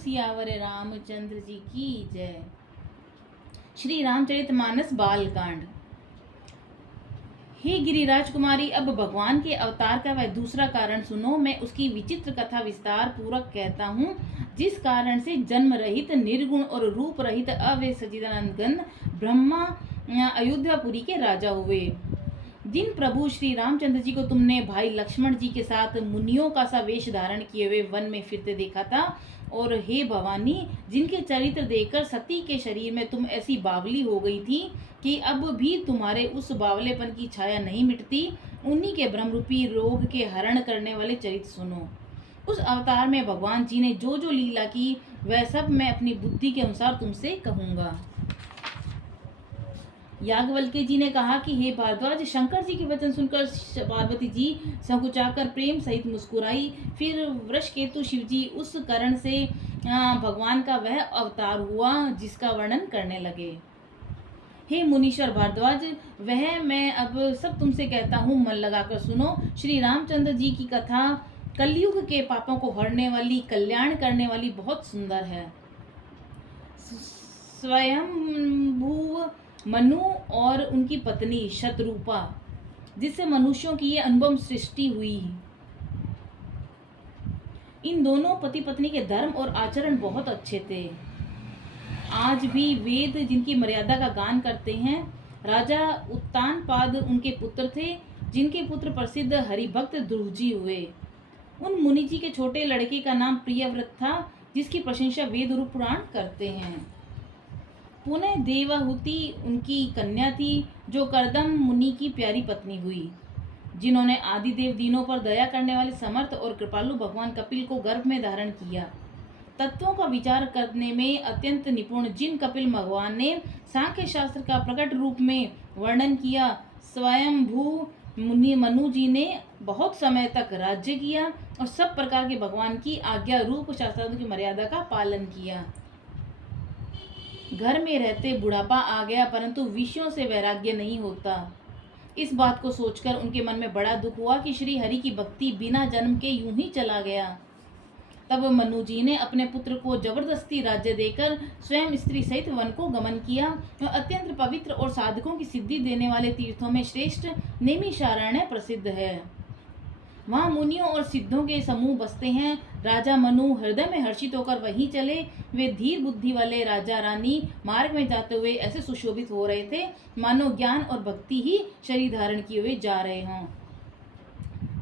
सियावर रामचंद्र जी की जय। श्री रामचरितमानस बालकांड। हे गिरिराज कुमारी, अब भगवान के अवतार का वह दूसरा कारण सुनो। मैं उसकी विचित्र कथा विस्तार पूर्वक कहता हूँ, जिस कारण से जन्म रहित निर्गुण और रूप रहित अव्यय सच्चिदानंद ब्रह्मा अयोध्यापुरी के राजा हुए। जिन प्रभु श्री रामचंद्र जी को तुमने भाई लक्ष्मण जी के साथ मुनियों का सा वेश धारण किए हुए वन में फिरते देखा था, और हे भवानी, जिनके चरित्र देखकर सती के शरीर में तुम ऐसी बावली हो गई थी कि अब भी तुम्हारे उस बावलेपन की छाया नहीं मिटती, उन्हीं के ब्रह्मरूपी रोग के हरण करने वाले चरित्र सुनो। उस अवतार में भगवान जी ने जो जो लीला की, वह सब मैं अपनी बुद्धि के अनुसार तुमसे कहूँगा। याज्ञवल्क्य जी ने कहा कि हे भारद्वाज, शंकर जी के वचन सुनकर पार्वती जी संकुचाकर प्रेम सहित मुस्कुराई। फिर वृषकेतु शिव जी उस कारण से भगवान का वह अवतार हुआ जिसका वर्णन करने लगे। हे मुनीश्वर भारद्वाज, वह मैं अब सब तुमसे कहता हूँ, मन लगाकर सुनो। श्री रामचंद्र जी की कथा कलयुग के पापों को हरने वाली, कल्याण करने वाली बहुत सुंदर है। स्वयंभू मनु और उनकी पत्नी शतरूपा, जिससे मनुष्यों की ये अनुपम सृष्टि हुई। इन दोनों पति पत्नी के धर्म और आचरण बहुत अच्छे थे। आज भी वेद जिनकी मर्यादा का गान करते हैं। राजा उत्तानपाद उनके पुत्र थे, जिनके पुत्र प्रसिद्ध हरिभक्त ध्रुव जी हुए। उन मुनि जी के छोटे लड़के का नाम प्रियव्रत था, जिसकी प्रशंसा वेद रूप पुराण करते हैं। पुनः देवहूति उनकी कन्या थी, जो करदम मुनि की प्यारी पत्नी हुई, जिन्होंने आदिदेव दीनों पर दया करने वाले समर्थ और कृपालु भगवान कपिल को गर्भ में धारण किया। तत्वों का विचार करने में अत्यंत निपुण जिन कपिल भगवान ने सांख्य शास्त्र का प्रकट रूप में वर्णन किया, स्वयंभू मुनि मनु जी ने बहुत समय तक राज्य किया और सब प्रकार के भगवान की आज्ञा रूप शास्त्रों की मर्यादा का पालन किया। घर में रहते बुढ़ापा आ गया, परंतु विषयों से वैराग्य नहीं होता। इस बात को सोचकर उनके मन में बड़ा दुख हुआ कि श्री हरि की भक्ति बिना जन्म के यूं ही चला गया। तब मनु जी ने अपने पुत्र को जबरदस्ती राज्य देकर स्वयं स्त्री सहित वन को गमन किया और अत्यंत पवित्र और साधकों की सिद्धि देने वाले तीर्थों में श्रेष्ठ नैमिषारण्य प्रसिद्ध है। वहाँ मुनियों और सिद्धों के समूह बसते हैं। राजा मनु हृदय में हर्षित होकर वहीं चले। वे धीर बुद्धि वाले राजा रानी मार्ग में जाते हुए ऐसे सुशोभित हो रहे थे, मानो ज्ञान और भक्ति ही शरीर धारण किए हुए जा रहे हों।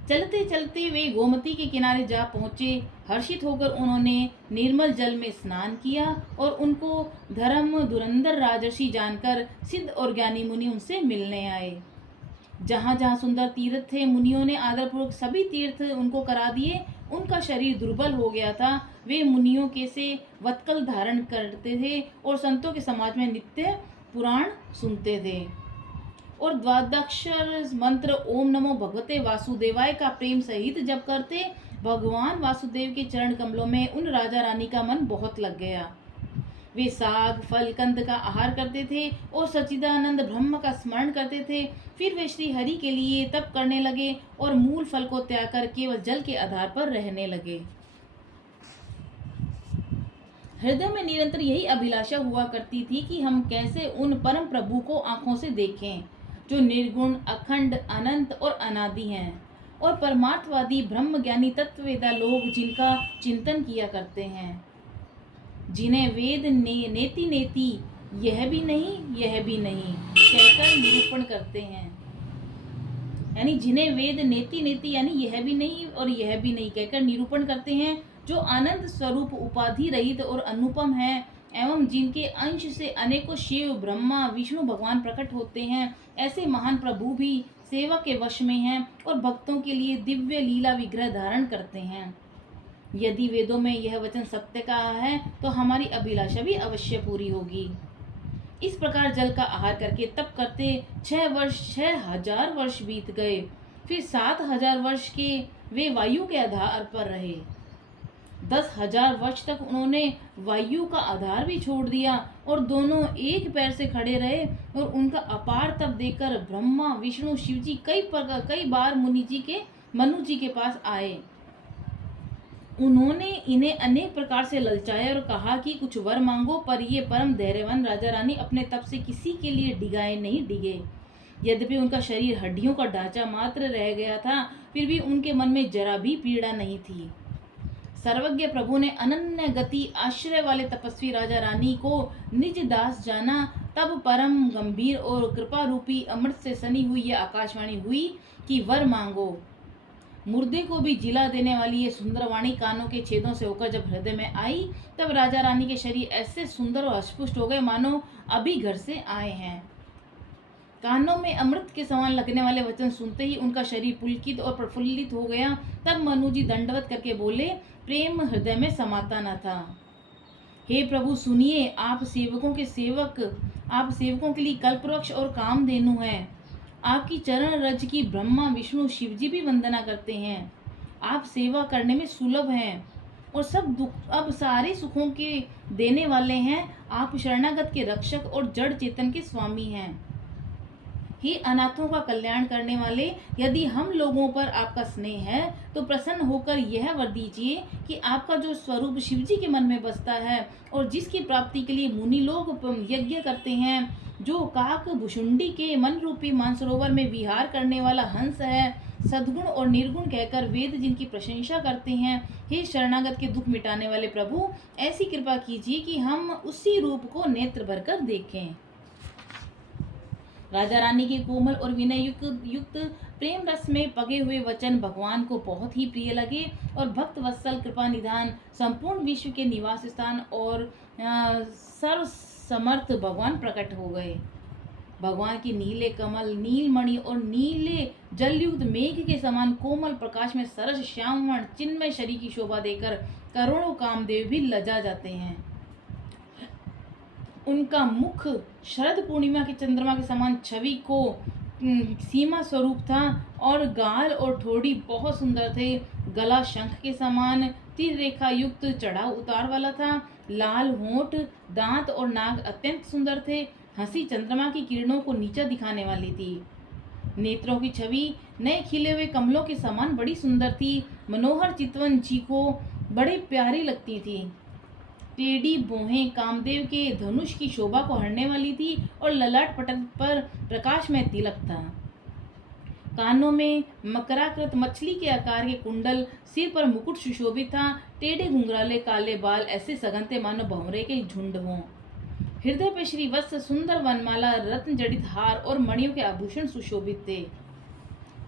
चलते चलते वे गोमती के किनारे जा पहुँचे। हर्षित होकर उन्होंने निर्मल जल में स्नान किया और उनको धर्म धुरंधर राजर्षि जानकर सिद्ध और ज्ञानी मुनि उनसे मिलने आए। जहाँ जहाँ सुंदर तीर्थ थे, मुनियों ने आदरपूर्वक सभी तीर्थ उनको करा दिए। उनका शरीर दुर्बल हो गया था। वे मुनियों के से वत्कल धारण करते थे और संतों के समाज में नित्य पुराण सुनते थे और द्वादशाक्षर मंत्र ओम नमो भगवते वासुदेवाय का प्रेम सहित जप करते। भगवान वासुदेव के चरण कमलों में उन राजा रानी का मन बहुत लग गया। वे साग फल कंद का आहार करते थे और सच्चिदानंद ब्रह्म का स्मरण करते थे। फिर वे श्री हरि के लिए तप करने लगे और मूल फल को त्याग कर केवल जल के आधार पर रहने लगे। हृदय में निरंतर यही अभिलाषा हुआ करती थी कि हम कैसे उन परम प्रभु को आंखों से देखें, जो निर्गुण, अखंड, अनंत और अनादि हैं, और परमार्थवादी ब्रह्मज्ञानी तत्ववेदा लोग जिनका चिंतन किया करते हैं, जिन्हें वेद नेति नेति यह भी नहीं यह भी नहीं कहकर निरूपण करते हैं। यानी जिन्हें वेद नेति नेति यानी यह भी नहीं और यह भी नहीं कहकर निरूपण करते हैं, जो आनंद स्वरूप उपाधि रहित और अनुपम है, एवं जिनके अंश से अनेकों शिव ब्रह्मा विष्णु भगवान प्रकट होते हैं। ऐसे महान प्रभु भी सेवा के वश में हैं और भक्तों के लिए दिव्य लीला विग्रह धारण करते हैं। यदि वेदों में यह वचन सत्य का है, तो हमारी अभिलाषा भी अवश्य पूरी होगी। इस प्रकार जल का आहार करके तप करते 6,000 वर्ष बीत गए। फिर 7,000 वर्ष के वे वायु के आधार पर रहे। 10,000 वर्ष तक उन्होंने वायु का आधार भी छोड़ दिया और दोनों एक पैर से खड़े रहे। और उनका अपार तप देखकर ब्रह्मा विष्णु शिव जी कई बार मनु जी के पास आए। उन्होंने इन्हें अनेक प्रकार से ललचाया और कहा कि कुछ वर मांगो, पर ये परम धैर्यवान राजा रानी अपने तप से किसी के लिए डिगाए नहीं डिगे। यद्यपि उनका शरीर हड्डियों का ढांचा मात्र रह गया था, फिर भी उनके मन में जरा भी पीड़ा नहीं थी। सर्वज्ञ प्रभु ने अनन्य गति आश्रय वाले तपस्वी राजा रानी को निज दास जाना। तब परम गंभीर और कृपा रूपी अमृत से सनी हुई यह आकाशवाणी हुई कि वर मांगो। मुर्दे को भी जिला देने वाली ये सुंदर वाणी कानों के छेदों से होकर जब हृदय में आई, तब राजा रानी के शरीर ऐसे सुंदर और अस्पुष्ट हो गए मानो अभी घर से आए हैं। कानों में अमृत के समान लगने वाले वचन सुनते ही उनका शरीर पुलकित और प्रफुल्लित हो गया। तब मनु जी दंडवत करके बोले, प्रेम हृदय में समाता न था। हे प्रभु सुनिए, आप सेवकों के लिए कल्पवृक्ष और कामधेनु है। आपकी चरण रज की ब्रह्मा विष्णु शिवजी भी वंदना करते हैं। आप सेवा करने में सुलभ हैं और सब दुख अब सारे सुखों के देने वाले हैं। आप शरणागत के रक्षक और जड़ चेतन के स्वामी हैं। ही अनाथों का कल्याण करने वाले, यदि हम लोगों पर आपका स्नेह है तो प्रसन्न होकर यह वर दीजिए कि आपका जो स्वरूप शिवजी के मन में बसता है और जिसकी प्राप्ति के लिए मुनि लोग यज्ञ करते हैं, जो काक भुषुंडी के मन रूपी मानसरोवर में विहार करने वाला हंस है, सद्गुण और निर्गुण कहकर वेद जिनकी प्रशंसा करते हैं, हे शरणागत के दुख मिटाने वाले प्रभु, ऐसी कृपा कीजिए कि हम उसी रूप को नेत्र भरकर देखें। राजा रानी के कोमल और विनय युक्त प्रेम रस में पगे हुए वचन भगवान को बहुत ही प्रिय लगे और भक्त वत्सल कृपा निधान संपूर्ण विश्व के निवास स्थान और सर्व समर्थ भगवान प्रकट हो गए। भगवान के नीले कमल, नीलमणि और नीले जलयुक्त मेघ के समान कोमल प्रकाश में सरस श्यामवर्ण चिन्मय शरीर की शोभा देकर करोड़ों कामदेव भी लजा जाते हैं। उनका मुख शरद पूर्णिमा के चंद्रमा के समान छवि को सीमा स्वरूप था और गाल और ठोड़ी बहुत सुंदर थे। गला शंख के समान तीर रेखा युक्त चढ़ाव उतार वाला था। लाल होंठ, दांत और नाक अत्यंत सुंदर थे। हंसी चंद्रमा की किरणों को नीचा दिखाने वाली थी। नेत्रों की छवि नए खिले हुए कमलों के समान बड़ी सुंदर थी। मनोहर चितवन जी को बड़े प्यारी लगती थी। टेढ़ी बोहें कामदेव के धनुष की शोभा को हरने वाली थी और ललाट पटल पर प्रकाश में तिलक था। कानों में मकराकृत मछली के आकार के कुंडल, सिर पर मुकुट सुशोभित था। टेढ़े घुंघराले काले बाल ऐसे सघनते मानो भंवरे के झुंड हों। हृदय पे श्री वत्स सुंदर वनमाला, रत्न जड़ित हार और मणियों के आभूषण सुशोभित थे।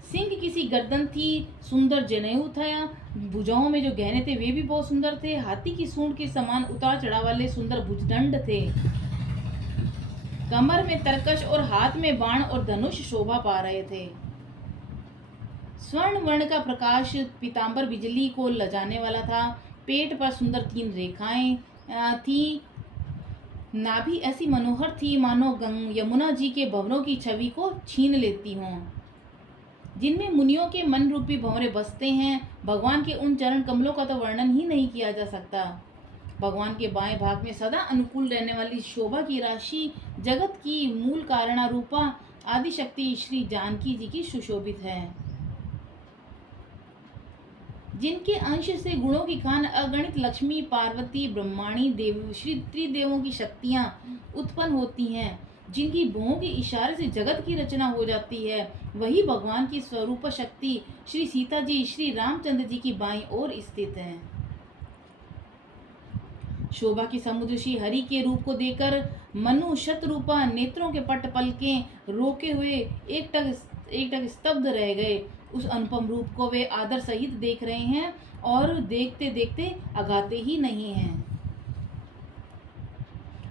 सिंह किसी गर्दन थी, सुंदर जनेऊ था। भुजाओं में जो गहने थे वे भी बहुत सुंदर थे। हाथी की सूंड के समान उतार चढ़ाव वाले सुंदर भुजदंड थे। कमर में तरकश और हाथ में बाण और धनुष शोभा पा रहे थे। स्वर्ण वर्ण का प्रकाश पीतांबर बिजली को लजाने वाला था। पेट पर सुंदर 3 रेखाएं थी। नाभि ऐसी मनोहर थी मानो यमुना जी के भंवरों की छवि को छीन लेती हों, जिनमें मुनियों के मन रूपी भंवरे बसते हैं। भगवान के उन चरण कमलों का तो वर्णन ही नहीं किया जा सकता। भगवान के बाएं भाग में सदा अनुकूल रहने वाली शोभा की राशि जगत की मूल कारणा रूपा आदि शक्ति श्री जानकी जी की सुशोभित है, जिनके अंश से गुणों की खान अगणित लक्ष्मी, पार्वती, ब्रह्माणी देव श्री त्रिदेवों की शक्तियां उत्पन्न होती हैं। जिनकी भुओं के इशारे से जगत की रचना हो जाती है, वही भगवान की स्वरूप शक्ति श्री सीता जी श्री रामचंद्र जी की बाईं ओर स्थित है। शोभा की समुद्र श्री हरि के रूप को देकर मनु शतरूपा नेत्रों के पट पलकें रोके हुए एकटक स्तब्ध रह गए। उस अनुपम रूप को वे आदर सहित देख रहे हैं और देखते देखते अगाते ही नहीं हैं।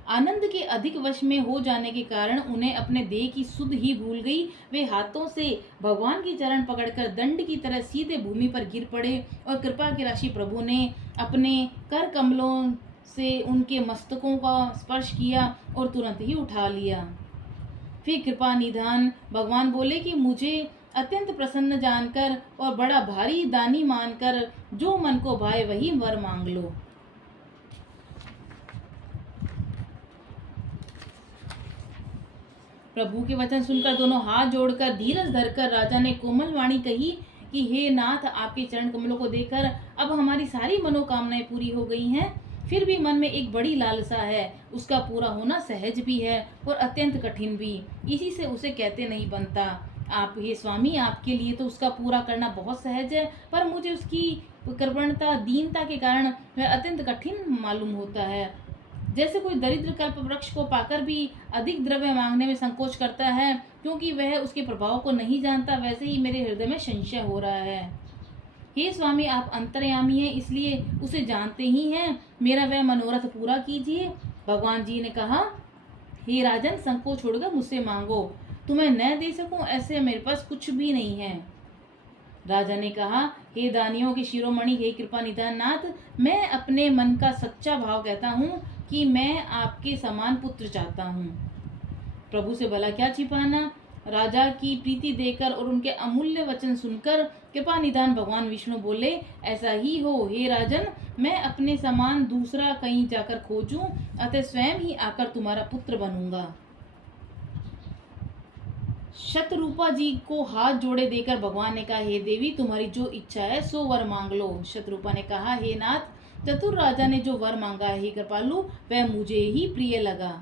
आनंद के अधिक वश में हो जाने के कारण उन्हें अपने देह की सुध ही भूल गई। वे हाथों से भगवान की चरण पकड़कर दंड की तरह सीधे भूमि पर गिर पड़े और कृपा की राशि प्रभु ने अपने कर कमलों से उनके मस्तकों का स्पर्श किया और तुरंत ही उठा लिया। फिर कृपा निधान भगवान बोले कि मुझे अत्यंत प्रसन्न जानकर और बड़ा भारी दानी मानकर जो मन को भाए वही वर मांग लो। प्रभु के वचन सुनकर दोनों हाथ जोड़कर धीरज धरकर राजा ने कोमल वाणी कही कि हे नाथ, आपके चरण कमलों को देखकर अब हमारी सारी मनोकामनाएं पूरी हो गई हैं। फिर भी मन में एक बड़ी लालसा है, उसका पूरा होना सहज भी है और अत्यंत कठिन भी, इसी से उसे कहते नहीं बनता। आप हे स्वामी, आपके लिए तो उसका पूरा करना बहुत सहज है, पर मुझे उसकी कृपणता, दीनता के कारण वह अत्यंत कठिन मालूम होता है। जैसे कोई दरिद्र कल्प वृक्ष को पाकर भी अधिक द्रव्य मांगने में संकोच करता है, क्योंकि वह उसके प्रभाव को नहीं जानता, वैसे ही मेरे हृदय में संशय हो रहा है। हे स्वामी, आप अंतर्यामी हैं, इसलिए उसे जानते ही हैं। मेरा वह मनोरथ पूरा कीजिए। भगवान जी ने कहा, हे राजन, संकोच छोड़कर मुझसे मांगो। तुम्हें न दे सकूं ऐसे मेरे पास कुछ भी नहीं है। राजा ने कहा, हे दानियों के शिरोमणि, हे कृपा निधान नाथ, मैं अपने मन का सच्चा भाव कहता हूँ कि मैं आपके समान पुत्र चाहता हूँ। प्रभु से भला क्या छिपाना। राजा की प्रीति देकर और उनके अमूल्य वचन सुनकर कृपा निधान भगवान विष्णु बोले, ऐसा ही हो हे राजन, मैं अपने समान दूसरा कहीं जाकर खोजूं, अतः स्वयं ही आकर तुम्हारा पुत्र बनूंगा। शतरूपा जी को हाथ जोड़े देकर भगवान ने कहा, हे देवी, तुम्हारी जो इच्छा है सो वर मांग लो। शतरूपा ने कहा, हे नाथ, चतुर राजा ने जो वर मांगा है हे कृपालु, वह मुझे ही प्रिय लगा।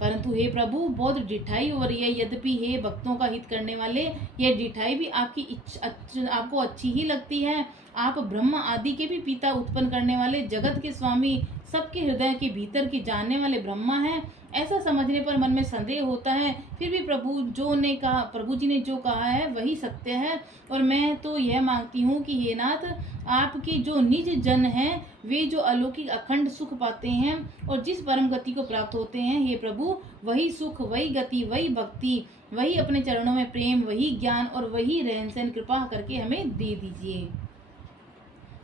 परंतु हे प्रभु, बहुत ढिठाई हो रही है। यद्यपि हे भक्तों का हित करने वाले, यह ढिठाई भी आपको अच्छी ही लगती है। आप ब्रह्म आदि के भी पिता, उत्पन्न करने वाले, जगत के स्वामी, सबके हृदय के भीतर की जानने वाले ब्रह्मा हैं। ऐसा समझने पर मन में संदेह होता है, फिर भी प्रभु जी ने जो कहा है वही सत्य है। और मैं तो यह मांगती हूँ कि हे नाथ, आपके जो निज जन हैं, वे जो अलौकिक अखंड सुख पाते हैं और जिस परम गति को प्राप्त होते हैं, हे प्रभु, वही सुख, वही गति, वही भक्ति, वही अपने चरणों में प्रेम, वही ज्ञान और वही रहन सहन कृपा करके हमें दे दीजिए।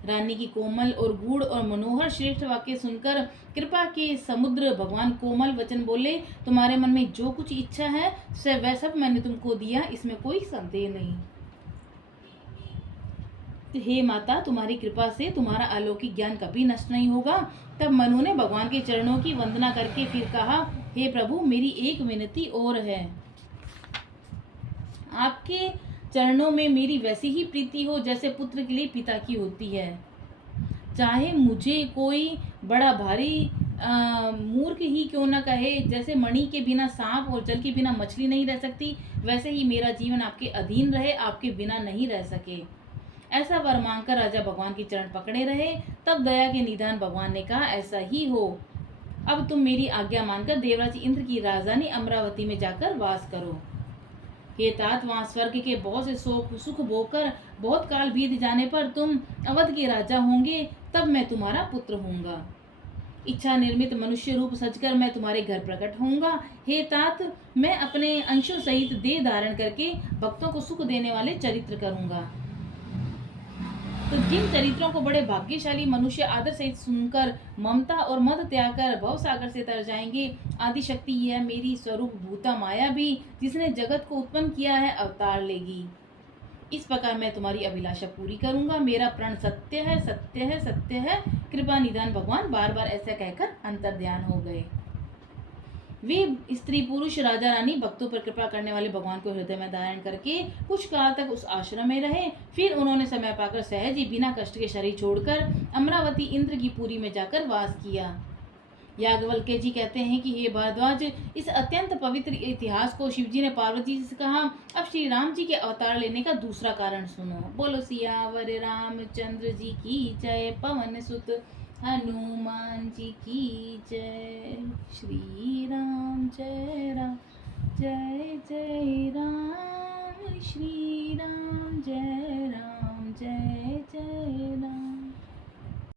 रानी की कोमल और गूढ़ और मनोहर श्रेष्ठ वाक्य सुनकर कृपा के समुद्र भगवान कोमल वचन बोले, तुम्हारे मन में जो कुछ इच्छा है वह सब मैंने तुमको दिया, इसमें कोई संदेह नहीं। हे माता, तुम्हारी कृपा से तुम्हारा अलौकिक ज्ञान कभी नष्ट नहीं होगा। तब मनु ने भगवान के चरणों की वंदना करके फिर कहा, हे प्रभु, मेरी एक विनती और है। आपके चरणों में मेरी वैसी ही प्रीति हो जैसे पुत्र के लिए पिता की होती है। चाहे मुझे कोई बड़ा भारी मूर्ख ही क्यों न कहे, जैसे मणि के बिना सांप और जल के बिना मछली नहीं रह सकती, वैसे ही मेरा जीवन आपके अधीन रहे, आपके बिना नहीं रह सके। ऐसा वर मांगकर राजा भगवान के चरण पकड़े रहे। तब दया के निधान भगवान ने कहा, ऐसा ही हो। अब तुम मेरी आज्ञा मानकर देवराज इंद्र की राजधानी अमरावती में जाकर वास करो। हे तात, वहाँ स्वर्ग के बहुत से सुख भोगकर बहुत काल बीत जाने पर तुम अवध के राजा होंगे, तब मैं तुम्हारा पुत्र होऊंगा। इच्छा निर्मित मनुष्य रूप सजकर मैं तुम्हारे घर प्रकट होऊंगा। हे तात, मैं अपने अंशों सहित देह धारण करके भक्तों को सुख देने वाले चरित्र करूंगा। तो जिन चरित्रों को बड़े भाग्यशाली मनुष्य आदर सहित सुनकर ममता और मद त्याग कर भव सागर से तर जाएंगे, आदि शक्ति यह मेरी स्वरूप भूता माया भी, जिसने जगत को उत्पन्न किया है, अवतार लेगी। इस प्रकार मैं तुम्हारी अभिलाषा पूरी करूंगा। मेरा प्रण सत्य है, सत्य है, सत्य है। कृपा निधान भगवान बार बार ऐसा कहकर अंतर्ध्यान हो गए। वे स्त्री पुरुष राजा रानी भक्तों पर कृपा करने वाले भगवान को हृदय में धारण करके कुछ काल तक उस आश्रम में रहे। फिर उन्होंने समय पाकर सहज ही बिना कष्ट के शरीर छोड़कर अमरावती इंद्र की पुरी में जाकर वास किया। याज्ञवल्क्य जी कहते हैं कि हे भारद्वाज, इस अत्यंत पवित्र इतिहास को शिवजी ने पार्वती जी से कहा। अब श्री राम जी के अवतार लेने का दूसरा कारण सुनो। बोलो सियावर रामचंद्र जी की जय, पवन सुत हनुमान जी की जय। श्री राम जय राम, जय जय राम, श्री राम जय राम, जय जय